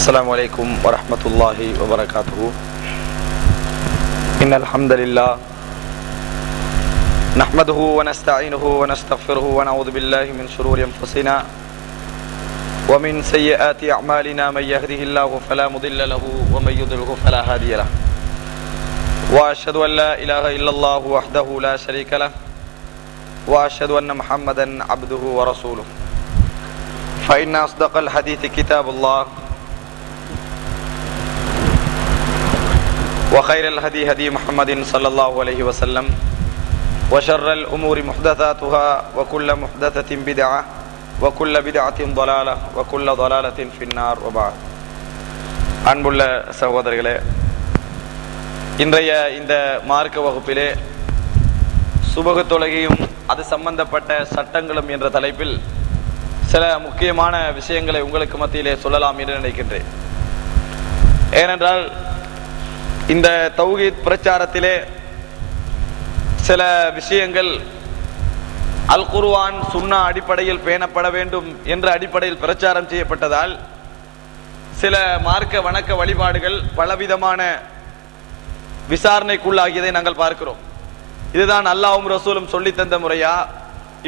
السلام عليكم ورحمة الله وبركاته. إن الحمد لله نحمده ونستعينه ونستغفره ونعوذ بالله من شرور أنفسنا ومن سيئات أعمالنا. من يهده الله فلا مضل له ومن يضلل فلا هادي له. وأشهد أن لا إله إلا الله وحده لا شريك له وأشهد أن محمدا عبده ورسوله. فإن أصدق الحديث كتاب الله وخير الهدي هدي محمد صلى الله عليه وسلم وشر الأمور محدثاتها وكل محدثة بدعة وكل بدعة ضلالة وكل ضلالة في النار. وبعد. அன்புள்ள சகோதரர்களே, இன்றைய இந்த மார்க்க வகுப்பிலே சுபகு தொழுகையும் அது சம்பந்தப்பட்ட சட்டங்களும் என்ற தலைப்பில் சில முக்கியமான விஷயங்களை உங்களுக்கு மத்தியிலே சொல்லலாம் என்று நினைக்கின்றேன். ஏனென்றால் இந்த தௌஹீத் பிரச்சாரத்திலே சில விஷயங்கள் அல் குர்ஆன் சுன்னா அடிப்படையில் பேணப்பட வேண்டும் என்ற அடிப்படையில் பிரச்சாரம் செய்யப்பட்டதால் சில மார்க்க வணக்க வழிபாடுகள் பலவிதமான விசாரணைக்குள்ளாகியதை நாங்கள் பார்க்கிறோம். இதுதான் அல்லாஹ்வும் ரசூலும் சொல்லி தந்த முறையா,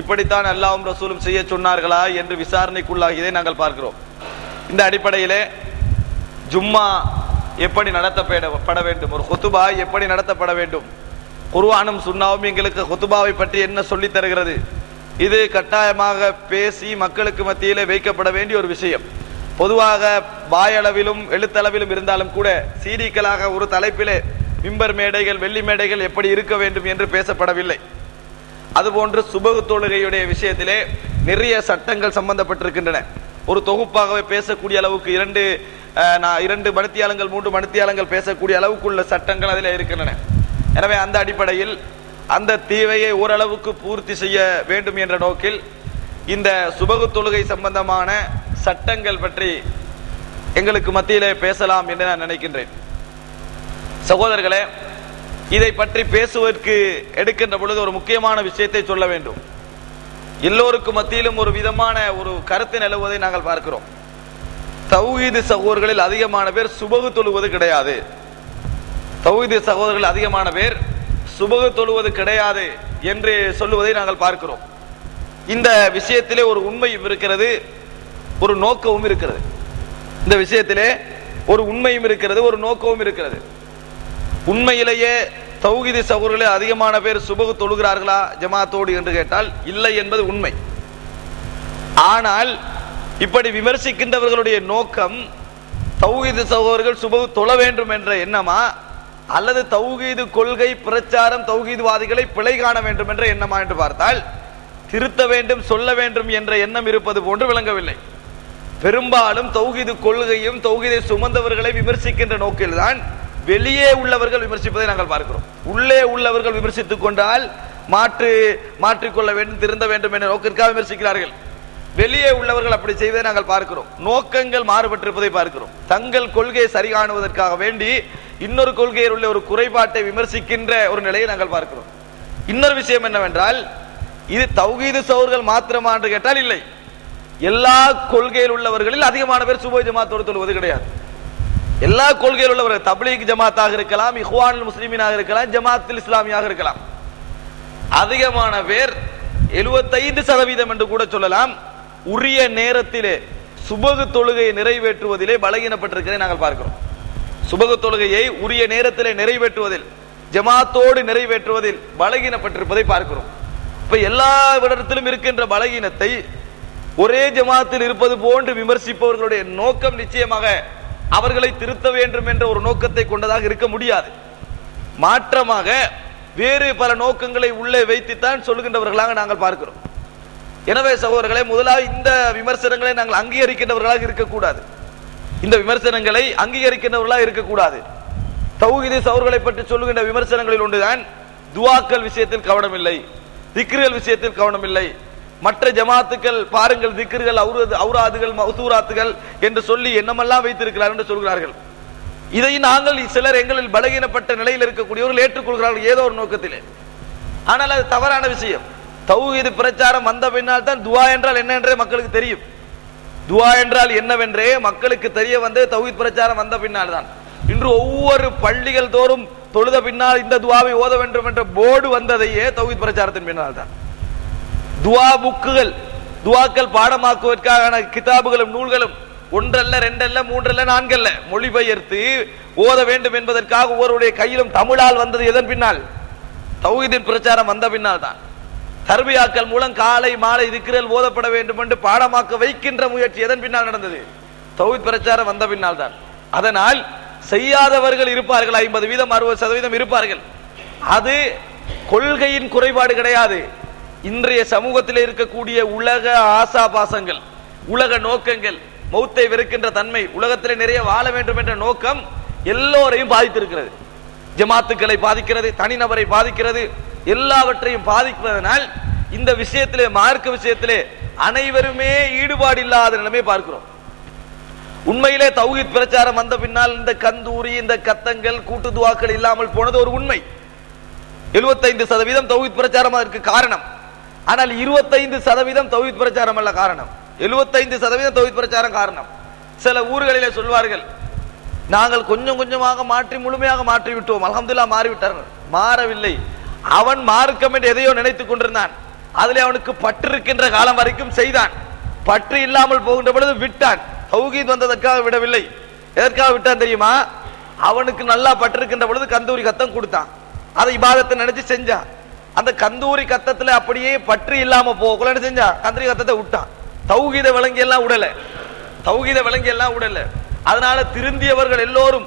இப்படித்தான் அல்லாஹ்வும் ரசூலும் செய்ய சொன்னார்களா என்று விசாரணைக்குள்ளாகியதை நாங்கள் பார்க்கிறோம். இந்த அடிப்படையிலே ஜும்மா எப்படி நடத்தப்பட வேண்டும், ஒரு குத்துபா எப்படி நடத்தப்பட வேண்டும், குர்ஆனும் சுன்னாவும் எங்களுக்கு குத்துபாவை பற்றி என்ன சொல்லி தருகிறது, இது கட்டாயமாக பேசி மக்களுக்கு மத்தியிலே வைக்கப்பட வேண்டிய ஒரு விஷயம். பொதுவாக வாயளவிலும் எழுத்தளவிலும் இருந்தாலும் கூட சீடிக்களாக ஒரு தலைப்பிலே மிம்பர் மேடைகள் வெள்ளி மேடைகள் எப்படி இருக்க வேண்டும் என்று பேசப்படவில்லை. அதுபோன்று சுபகு தொழுகையுடைய விஷயத்திலே நிறைய சட்டங்கள் சம்பந்தப்பட்டிருக்கின்றன. ஒரு தொகுப்பாகவே பேசக்கூடிய அளவுக்கு இரண்டு மணித்தியாலங்கள் 3 மணித்தியாலங்கள் பேசக்கூடிய அளவுக்குள்ள சட்டங்கள் அதில் இருக்கின்றன. எனவே அந்த அடிப்படையில் அந்த தேவையை ஓரளவுக்கு பூர்த்தி செய்ய வேண்டும் என்ற நோக்கில் இந்த சுபகு தொழுகை சம்பந்தமான சட்டங்கள் பற்றி எங்களுக்கு மத்தியிலே பேசலாம் என்று நான் நினைக்கின்றேன். சகோதரர்களே, இதை பற்றி பேசுவதற்கு எடுக்கின்ற பொழுது ஒரு முக்கியமான விஷயத்தை சொல்ல வேண்டும். எல்லோருக்கும் மத்தியிலும் ஒரு விதமான ஒரு கருத்து நிலவுவதை நாங்கள் பார்க்கிறோம். தௌஹீது சகோதரர்களில் அதிகமான பேர் சுபகு தொழுவது கிடையாது. தௌஹீது சகோதரர்கள் அதிகமான பேர் சுபகு தொழுவது கிடையாது என்று சொல்லுவதை நாங்கள் பார்க்கிறோம். இந்த விஷயத்திலே ஒரு உண்மையும் இருக்கிறது, ஒரு நோக்கமும் இருக்கிறது. இந்த விஷயத்திலே ஒரு உண்மையும் இருக்கிறது, ஒரு நோக்கமும் இருக்கிறது. உண்மையிலேயே தௌஹீது சகோதரர்களே அதிகமான பேர் சுபகு தொழுகிறார்களா ஜமாத்தோடு என்று கேட்டால் இல்லை என்பது உண்மை. ஆனால் இப்படி விமர்சிக்கின்றவர்களுடைய நோக்கம் தௌஹீது சகோதரர்கள் சுபகு தொழ வேண்டும் என்ற எண்ணமா, அல்லது தௌஹீது கொள்கை பிரச்சாரம் தௌஹீத்வாதிகளை பிழை காண வேண்டும் என்ற எண்ணமா என்று பார்த்தால் திருத்த வேண்டும் சொல்ல வேண்டும் என்ற எண்ணம் இருப்பது போன்று விளங்கவில்லை. பெரும்பாலும் தௌஹீது கொள்கையும் தௌஹீதை சுமந்தவர்களை விமர்சிக்கின்ற நோக்கில்தான் வெளியே உள்ளவர்கள் விமர்சிப்பதை நாங்கள் பார்க்கிறோம். உள்ளே உள்ளவர்கள் விமர்சித்துக் கொண்டால் மாற்றிக்கொள்ள வேண்டும், திருந்த வேண்டும் என்ற நோக்கிற்காக விமர்சிக்கிறார்கள். வெளியே உள்ளவர்கள் அப்படி செய்வதை நாங்கள் பார்க்கிறோம். நோக்கங்கள் மாறுபட்டிருப்பதை பார்க்கிறோம். தங்கள் கொள்கையை சரி காணுவதற்காக வேண்டி இன்னொரு கொள்கையில் உள்ள ஒரு குறைபாட்டை விமர்சிக்கின்ற ஒரு நிலையை நாங்கள் பார்க்கிறோம். இன்னொரு விஷயம் என்னவென்றால், இது தௌஹீது சகோதரர்கள் மாத்திரமா என்று கேட்டால் இல்லை. எல்லா கொள்கையில் உள்ளவர்களில் அதிகமான பேர் சுபஹ் ஜமாத்தோடு தொழுவது கிடையாது. எல்லா கொள்கையில் உள்ளவர்கள் தப்லீக் ஜமாத்தாக இருக்கலாம், இஹ்வானுல் முஸ்லிமீனாக இருக்கலாம், ஜமாத்துல் இஸ்லாமியாக இருக்கலாம். அதிகமான பேர் 75% என்று கூட சொல்லலாம் உரிய நேரத்திலே சுபகு தொழுகையை நிறைவேற்றுவதிலே பலகீனப்பட்டிருக்கிறதை நாங்கள் பார்க்கிறோம். சுபகு தொழுகையை உரிய நேரத்திலே நிறைவேற்றுவதில் ஜமாத்தோடு நிறைவேற்றுவதில் பலகீனப்பட்டிருப்பதை பார்க்கிறோம். இப்ப எல்லா இடத்திலும் இருக்கின்ற பலகீனத்தை ஒரே ஜமாத்தில் இருப்பது போன்று விமர்சிப்பவர்களுடைய நோக்கம் நிச்சயமாக அவர்களை திருத்த வேண்டும் என்ற ஒரு நோக்கத்தை கொண்டதாக இருக்க முடியாது. மாற்றமாக வேறு பல நோக்கங்களை உள்ளே வைத்துத்தான் சொல்லுகின்றவர்களாக நாங்கள் பார்க்கிறோம். எனவே சகோதரர்களே, முதலாவது இந்த விமர்சனங்களை நாங்கள் அங்கீகரிக்கின்றவர்களாக இருக்கக்கூடாது. இந்த விமர்சனங்களை அங்கீகரிக்கின்றவர்களாக இருக்கக்கூடாது. தௌஹீது சகோதரர்களை பற்றி சொல்லுகின்ற விமர்சனங்களில் ஒன்றுதான் துஆக்கள் விஷயத்தில் கவனம் இல்லை, திக்ர்கள் விஷயத்தில் கவனம் இல்லை. மற்ற ஜமாத்துக்கள் பாருங்கள் திக்ர்கள் ஔராதுகள் மௌசூராத்துகள் என்று சொல்லி என்னமெல்லாம் வைத்திருக்கிறார் என்று சொல்கிறார்கள். இதை நாங்கள் சிலர் எங்களில் பலகீனப்பட்ட நிலையில் இருக்கக்கூடியவர்கள் ஏற்றுக்கொள்கிறார்கள் ஏதோ ஒரு நோக்கத்திலே. ஆனால் அது தவறான விஷயம். தௌஹீது பிரச்சாரம் வந்த பின்னால் தான் துஆ என்றால் என்ன என்றே மக்களுக்கு தெரியும். துவா என்றால் என்னவென்றே மக்களுக்கு தெரிய வந்து தௌஹீத் பிரச்சாரம் வந்த பின்னால் தான். இன்று ஒவ்வொரு பள்ளிகள் தோறும் தொழுத பின்னால் இந்த துவாவை ஓத வேண்டும் என்ற போர்டு வந்ததையே தௌஹீத் பிரச்சாரத்தின் பின்னால் தான். துவா புக்குகள், துவாக்கள் பாடமாக்குவதற்கான கிதாபுகளும் நூல்களும் ஒன்றல்ல, ரெண்டல்ல, மூன்றல்ல, நான்கல்ல மொழிபெயர்த்து ஓத வேண்டும் என்பதற்காக ஒவ்வொருடைய கையிலும் தமிழால் வந்தது எதன் பின்னால்? தௌஹீதின் பிரச்சாரம் வந்த பின்னால் தான். தர்பியாக்கள் மூலம் காலை மாலை திக்ருல் ஓதப்பட வேண்டும் என்று பாடமாக்க வைக்கின்ற முயற்சி எதன் பின்னால் நடந்தது? தௌஹீத் பிரச்சாரம் வந்த பின்னால் தான். அதனால் செய்யாதவர்கள் இருப்பார்கள், 50% 60% இருப்பார்கள். அது கொள்கையின் குறைபாடு கிடையாது. இன்றைய சமூகத்தில் இருக்கக்கூடிய உலக ஆசாபாசங்கள், உலக நோக்கங்கள், மௌத்தை வெறுக்கின்ற தன்மை, உலகத்திலே நிறைய வாழ வேண்டும் என்ற நோக்கம் எல்லோரையும் பாதித்திருக்கிறது. ஜமாத்துக்களை பாதிக்கிறது, தனிநபரை பாதிக்கிறது, எல்லாவற்றையும் பாதிப்பதனால் இந்த விஷயத்திலே, மார்க்க விஷயத்திலே அனைவருமே ஈடுபாடு இல்லாத நிலைமை பார்க்கிறோம். உண்மையிலே தௌஹீத் பிரச்சாரம் வந்த பின்னால் இந்த கந்தூரி, இந்த கத்தங்கள், கூட்டு துவாக்கள் இல்லாமல் போனது ஒரு உண்மை. 75% தௌஹீத் பிரச்சாரம் அதற்கு காரணம். ஆனால் 25% தௌஹீத் பிரச்சாரம் அல்ல காரணம். 75% தௌஹீத் பிரச்சாரம் காரணம். சில ஊர்களிலே சொல்வார்கள், நாங்கள் கொஞ்சம் கொஞ்சமாக மாற்றி முழுமையாக மாற்றி விட்டோம், அல்ஹம்துலில்லாஹ் மாறிவிட்டார்கள். மாறவில்லை. அவன் மார்க்கம் என்று எதையோ நினைத்துக் கொண்டிருந்தான். அதிலே அவனுக்கு பற்று இருக்கின்ற காலம் வரைக்கும் செய்தான். பற்று இல்லாமல் போகின்ற பொழுது விட்டான். தௌஹீத் வந்ததற்காக விடவில்லை. எதற்காக விட்டான் தெரியுமா? அவனுக்கு நல்லா பற்று இருக்கின்ற பொழுது கந்தூரி கத்தம் கொடுத்தான். அதை இபாதத்தை நினைச்சு செஞ்சான். அந்த கந்தூரி கத்தத்துல அப்படியே பற்று இல்லாம போகலன்னு செஞ்சா கந்தூரி கத்தத்தை விட்டான். தௌஹீத விளங்கி எல்லாம் உடல, தௌஹீத விளங்கி எல்லாம் உடல. அதனால திருந்தியவர்கள் எல்லோரும்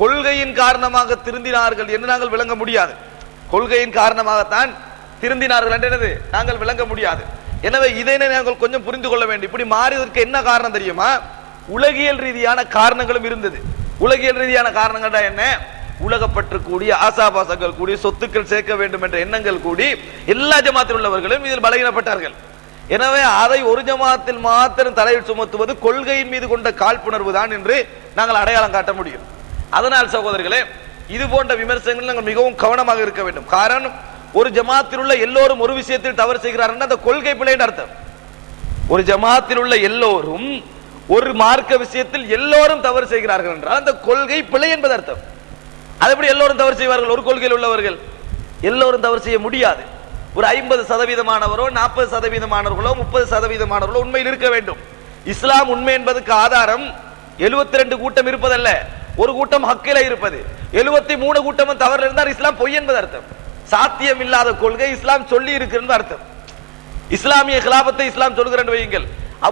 கொள்கையின் காரணமாக திருந்தினார்கள் என்று நாங்கள் விளங்க முடியாது. கொள்கையின் காரணமாகத்தான் திருந்தினார்கள் என்றது நாங்கள் விளங்க முடியாது. எனவே இதை நாங்கள் கொஞ்சம் புரிந்து கொள்ள வேண்டும். இப்படி மாறியதற்கு என்ன காரணம் தெரியுமா? உலகியல் ரீதியான காரணங்களும் இருந்தது. உலகியல் ரீதியான காரணங்கள் என்ன? உலகப்பற்று கூடி, ஆசாபாசங்கள் கூடி, சொத்துக்கள் சேர்க்க வேண்டும் என்ற எண்ணங்கள் கூடி எல்லா ஜமாத்தில் உள்ளவர்களும் இதில் பலகீனப்பட்டார்கள். எனவே அதை ஒரு ஜமாத்தில் மாத்திரம் தலையில் சுமத்துவது கொள்கையின் மீது கொண்ட காழ்ப்புணர்வு தான் என்று நாங்கள் அடையாளம் காட்ட முடியும். அதனால் சகோதரர்களே, இது போன்ற விமர்சனங்கள் நாங்கள் மிகவும் கவனமாக இருக்க வேண்டும். காரணம், ஒரு ஜமாத்தில் உள்ள எல்லோரும் ஒரு விஷயத்தில் தவறு செய்கிறார்கள், அந்த கொள்கை பிழை அர்த்தம். ஒரு ஜமாத்தில் உள்ள எல்லோரும் ஒரு மார்க்க விஷயத்தில் எல்லோரும் தவறு செய்கிறார்கள் என்றால் அந்த கொள்கை பிழை என்பது அர்த்தம். அது எப்படி எல்லோரும் தவறு செய்வார்கள்? ஒரு கொள்கையில் உள்ளவர்கள் எல்லோரும் தவறு செய்ய முடியாது. ஒரு 50% 40% 30% உண்மையில் இருக்க வேண்டும். இஸ்லாம் உண்மை என்பதற்கு ஆதாரம் 72 கூட்டம் இருப்பதல்ல, ஒரு கூட்டம் ஹக்கில இருப்பது. 73 கூட்டமும் தவறு இருந்தால் இஸ்லாம் பொய் என்பது அர்த்தம். சாத்தியம் இல்லாத கொள்கை இஸ்லாம் சொல்லி இருக்கிறது அர்த்தம். இஸ்லாமிய கிலாபத்தை இஸ்லாம் சொல்கிறது வையுங்கள்.